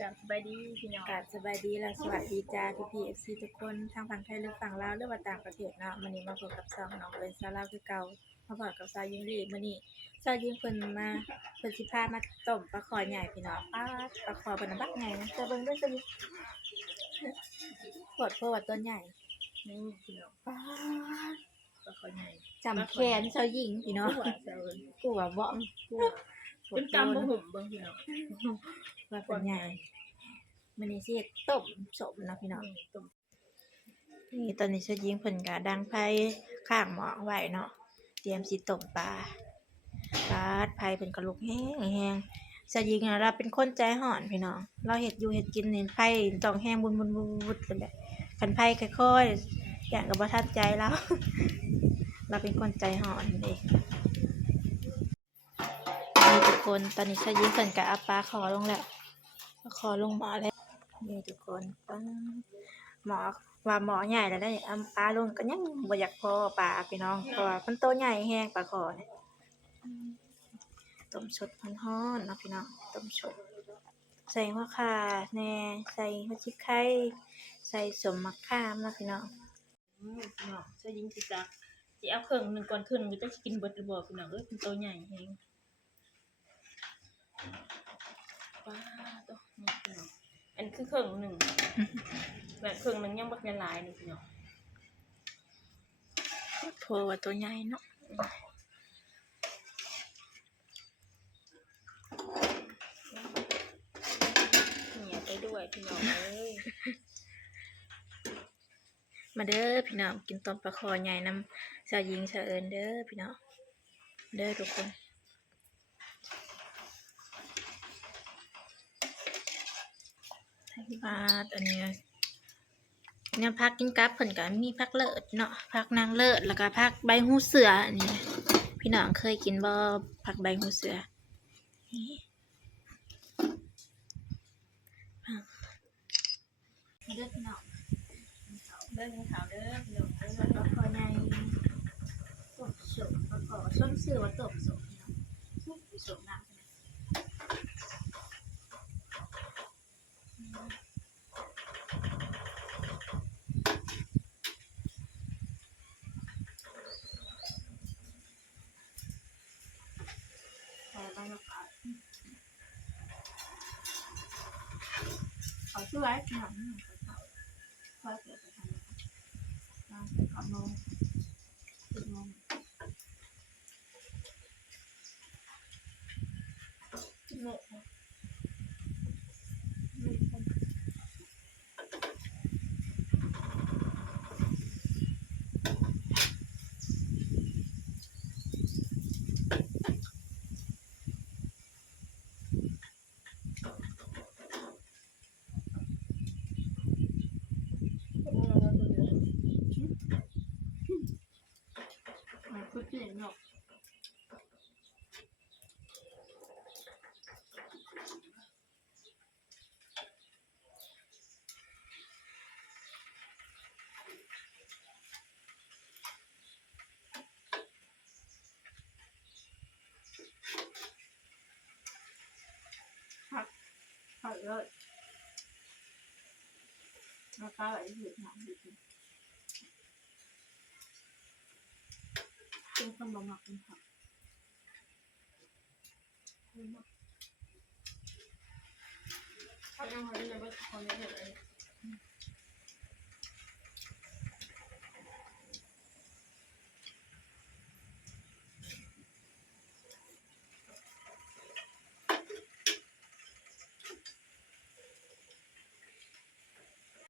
จับสบายดีพี่น้องกราบสบายดีและสวัสดีจ้าพี่เอฟซีทุกคนทางฝั่งไทยหรือฝั่งลาวหรือว่าต่างประเทศเนาะมื้อนี้มาพบกับ2น้องเป็นสาวลาวคือเก่ามาพบกับสาวยิงลีมื้อนี้สาวยิงเพิ่นสิพามาต้มปลาขอใหญ่พี่น้องปลาขอเพิ่นน่ะบักใหญ่นะจะเบิ่งเด้อสิปวดเพราะว่าตัวใหญ่นี่พี่น้องป๊าดปลาคอใหญ่จำแขนสาวยิงพี่น้องกลัวเจ้าเอิ้นกลัวบ่กลัวเป็นกำบ่หุ่มเบิ่งพี่น้อง ว่าเพิ่นใหญ่มื้อนี้สิเฮ็ดต้มสมนะพี่น้อง ต้ม นี่ตอนนี้เชอยิงเพิ่นก็ดังไผข้างหม้อไว้เนาะเตรียมสิต้มปลาไผเพิ่นก็ลุกแห้งเชอยิงเราเป็นคนใจร้อนพี่น้องเราเฮ็ดอยู่เฮ็ดกินนี่ไผต้องแห้งบุนๆๆๆนั่นแหละคันไผค่อยๆอย่างก็บ่ทันใจเรา เราเป็นคนใจร้อนเด้นี่ทุกคนตอนนี้เชอยิงเพิ่นก็เอาปลาขอลงแล้วขอลงหม้อแล้วนี่ทุกคนหม้อว่าหม้อใหญ่แล้วได้ปลาลงก็ยังบ่อยากพอปลาพี่น้องเพราะว่ามันโตใหญ่แฮงปลาขอเนี่ยต้มสดร้อนๆเนาะพี่น้องต้มสดใส่หัวข่าแหน่ใส่หัวจิกไข่ใส่สมมะขามเนาะพี่น้องพี่น้องเสื้อยิงสิจักสิเอาครึ่งหนึงก่อนครึ่งก็จะสิกินเบิดหรือบ่พี่น้องเป็นตัวใหญ่แฮงว้าตัวนี่พี่น้องอันคือครึ่งหนึงแบบครึ่งหนึงยังบ่หลายๆนี่พี่น้อง โพว่าตัวใหญ่เนาะเนี่ยไปด้วยพี่น้องเอ้ย มาเด้อพี่น้องกินต้มปลาคอใหญ่นำสาวหญิงสาวเอิญเด้อพี่น้องเด้อทุกคนอันนี้เนี่ยผักกินกับเพิ่นก็มีผักเลิศเนาะผักนางเลิศแล้วก็ผักใบหูเสืออันนี้พี่น้องเคยกินบ่ผักใบหูเสือนี่มาเด้อพี่น้อง เด้อขาวเด้อพี่น้องเด้อ ปลาคอใหญ่ต้มสมปลาคอส้มเสือว่าต้มสมพี่น้องสมน้ำขอช่วยหน่อยขอเสียไปทำขอโมง10 โมงคุยเนาะผักเลยแล้วก็ไอ้เห็ดหอมเป็นคนบ่มักเป็นผักเขายังไม่ได้เลยว่าเขาไม่เห็นเลย